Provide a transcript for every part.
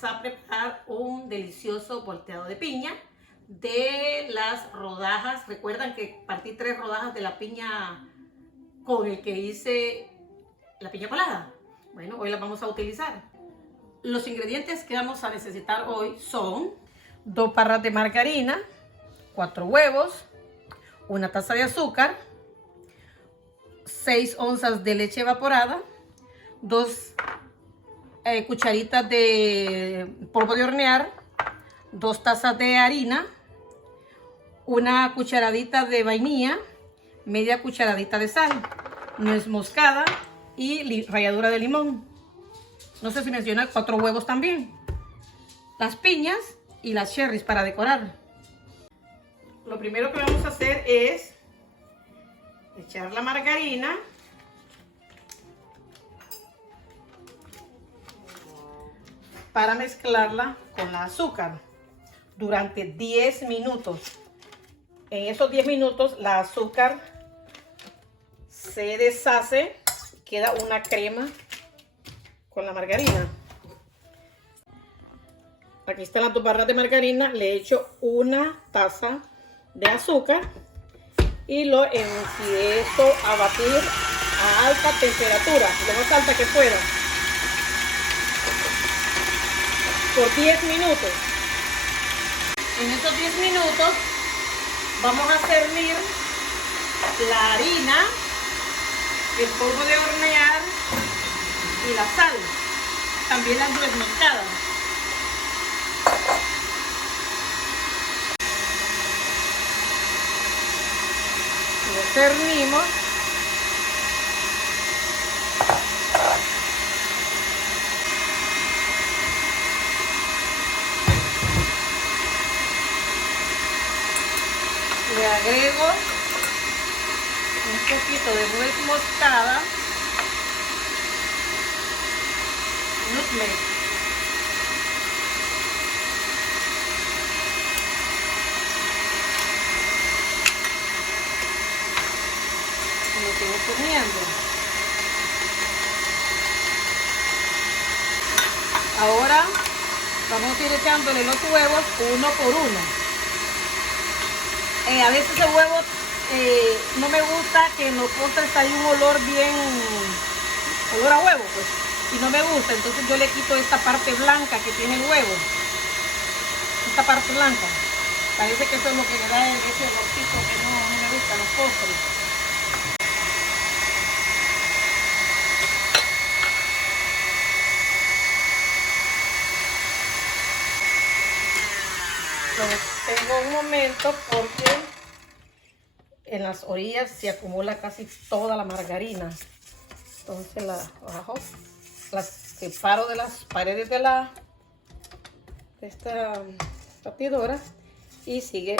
vamos a preparar un delicioso volteado de piña de las rodajas. Recuerdan que partí 3 rodajas de la piña con el que hice la piña colada. Bueno, hoy las vamos a utilizar. Los ingredientes que vamos a necesitar hoy son 2 barras de margarina, 4 huevos, 1 taza de azúcar, 6 onzas de leche evaporada, 2 cucharitas de polvo de hornear, 2 tazas de harina, 1 cucharadita de vainilla, media cucharadita de sal, nuez moscada y ralladura de limón. No sé si mencionar 4 huevos también, las piñas y las cherries para decorar. Lo primero que vamos a hacer es echar la margarina para mezclarla con la azúcar durante 10 minutos. En esos 10 minutos la azúcar se deshace, queda una crema con la margarina. Aquí están las 2 barras de margarina, le echo 1 taza de azúcar y lo empiezo a batir a alta temperatura, lo más alta que pueda, por 10 minutos. En esos 10 minutos vamos a servir la harina, el polvo de hornear y la sal, también la nuez moscada. Lo cernimos. Le agrego un poquito de nuez moscada, nutmeg, y lo sigo poniendo. Ahora vamos a ir echándole los huevos uno por uno. A veces el huevo no me gusta, que en los postres hay un olor bien, olor a huevo, pues, y no me gusta, entonces yo le quito esta parte blanca que tiene el huevo, esta parte blanca. Parece que eso es lo que le da ese olorcito que no me gusta en los postres. Lo tengo un momento porque en las orillas se acumula casi toda la margarina. Entonces la bajo, las separo de las paredes de esta batidora y sigue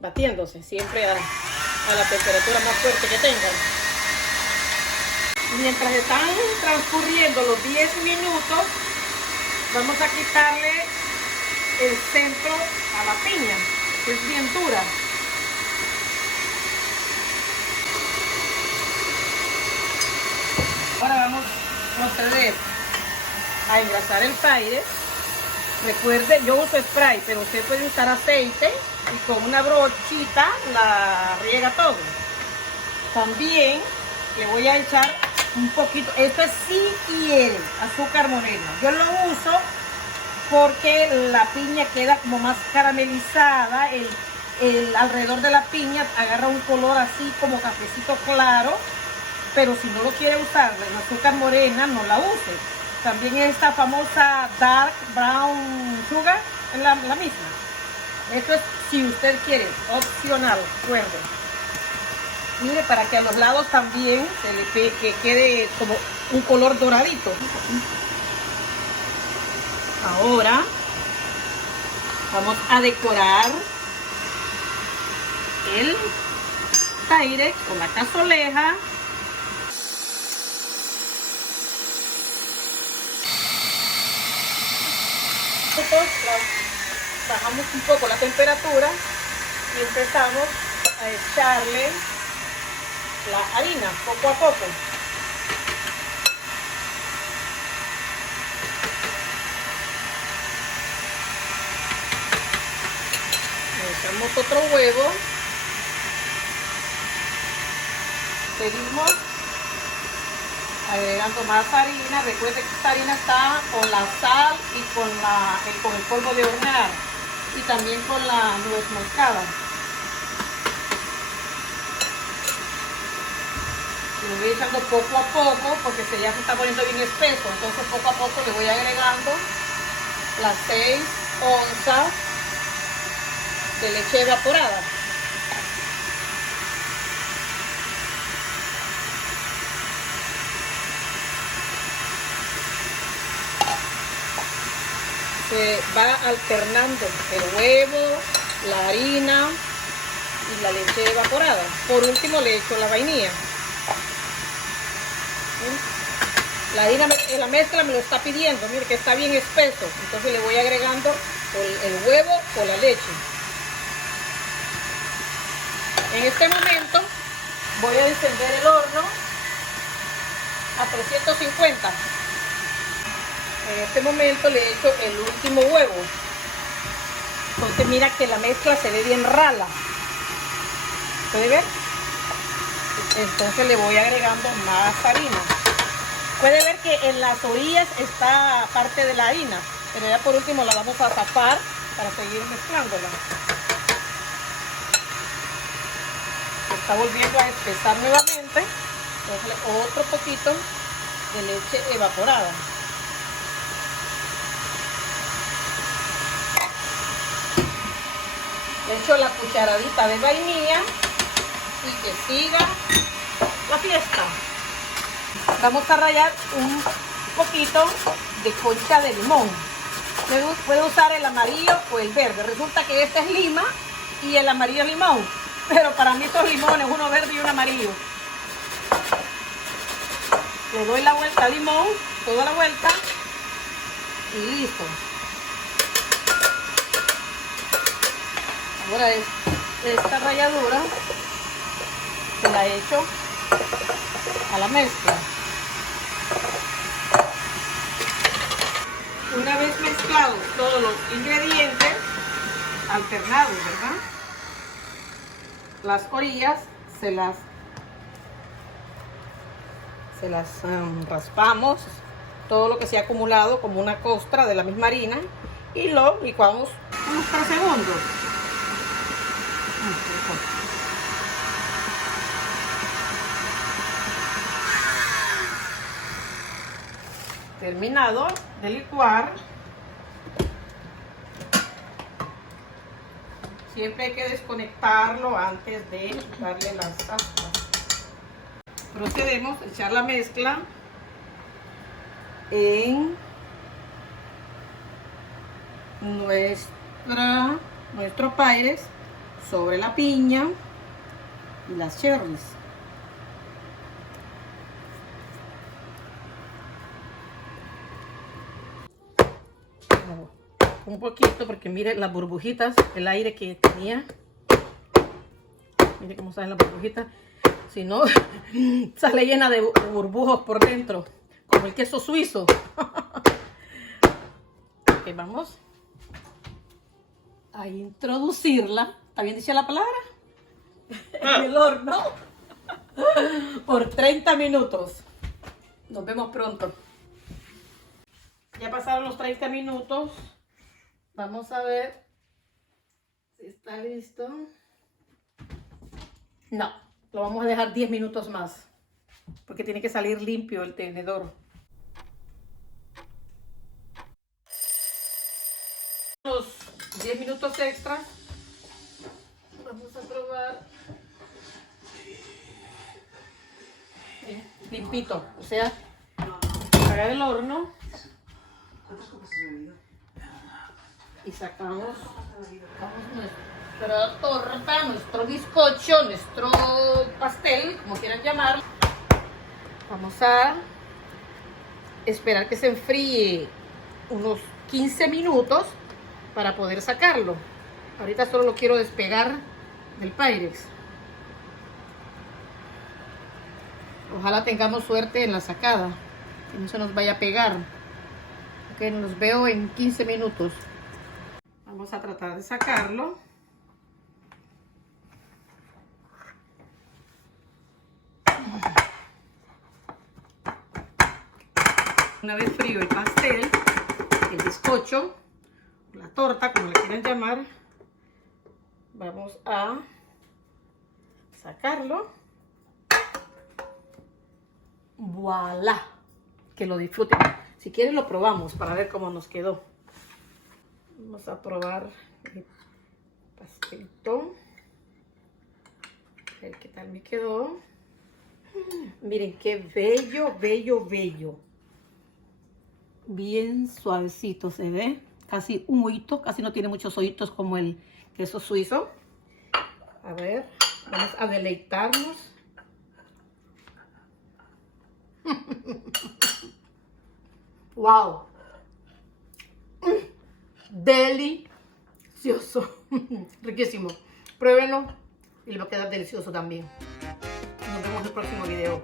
batiéndose, siempre a la temperatura más fuerte que tengan. Mientras están transcurriendo los 10 minutos, vamos a quitarle el centro a la piña, que es bien dura. Ahora vamos a proceder a engrasar el fryer. Recuerde, yo uso spray, pero usted puede usar aceite y con una brochita la riega todo. También le voy a echar un poquito, esto es si quiere, azúcar morena. Yo lo uso porque la piña queda como más caramelizada, el alrededor de la piña agarra un color así como cafecito claro, pero si no lo quiere usar, la azúcar morena, no la use. También esta famosa dark brown sugar es la misma. Esto es si usted quiere, opcional, recuerde. Mire, para que a los lados también que quede como un color doradito. Ahora vamos a decorar el Pyrex con la cazoleja. Bajamos un poco la temperatura y empezamos a echarle la harina poco a poco. Echamos otro huevo. Seguimos agregando más harina. Recuerden que esta harina está con la sal y con el polvo de hornear y también con la nuez moscada. Lo voy echando poco a poco porque ya se está poniendo bien espeso. Entonces poco a poco le voy agregando las 6 onzas de leche evaporada. Se va alternando el huevo, la harina y la leche evaporada. Por último le echo la vainilla. La harina, la mezcla me lo está pidiendo, mire que está bien espeso. Entonces le voy agregando el huevo o la leche. En este momento voy a encender el horno a 350. En este momento le echo el último huevo. Entonces mira que la mezcla se ve bien rala. ¿Puede ver? Entonces le voy agregando más harina. Puede ver que en las orillas está parte de la harina, pero ya por último la vamos a tapar para seguir mezclándola. Se está volviendo a espesar nuevamente. Entonces otro poquito de leche evaporada. Le echo la cucharadita de vainilla y que siga la fiesta. Vamos a rallar un poquito de concha de limón. Puede usar el amarillo o el verde. Resulta que este es lima y el amarillo es limón. Pero para mí estos limones, uno verde y uno amarillo. Le doy la vuelta al limón, toda la vuelta y listo. Ahora esta ralladura se la echo a la mezcla. Una vez mezclados todos los ingredientes, alternados, ¿verdad? Las orillas se las raspamos, todo lo que se ha acumulado como una costra de la misma harina y lo licuamos unos 3 segundos. Terminado de licuar, siempre hay que desconectarlo antes de darle las aspas. Procedemos a echar la mezcla en nuestro Pyrex sobre la piña y las cherries. Un poquito porque mire las burbujitas, el aire que tenía. Mire cómo salen las burbujitas. Si no, sale llena de burbujas por dentro, como el queso suizo. Ok, vamos a introducirla. ¿Está bien dicha la palabra? En el horno por 30 minutos. Nos vemos pronto. Ya pasaron los 30 minutos. Vamos a ver si está listo. No, lo vamos a dejar 10 minutos más, porque tiene que salir limpio el tenedor. Los 10 minutos extra. Vamos a probar. Limpito, o sea, apagar el horno. Y sacamos nuestra torta, nuestro bizcocho, nuestro pastel, como quieran llamarlo. Vamos a esperar que se enfríe unos 15 minutos para poder sacarlo. Ahorita solo lo quiero despegar del Pyrex. Ojalá tengamos suerte en la sacada, que no se nos vaya a pegar. Ok, nos veo en 15 minutos. Vamos a tratar de sacarlo. Una vez frío el pastel, el bizcocho, la torta, como le quieran llamar, vamos a sacarlo. ¡Voilá! Que lo disfruten. Si quieren lo probamos para ver cómo nos quedó. Vamos a probar el pastelito. A ver qué tal me quedó. Miren qué bello, bello, bello. Bien suavecito se ve. Casi un hoyito, casi no tiene muchos hoyitos como el queso suizo. A ver, vamos a deleitarnos. ¡Wow! Delicioso. Riquísimo. Pruébenlo y les va a quedar delicioso también. Nos vemos en el próximo video.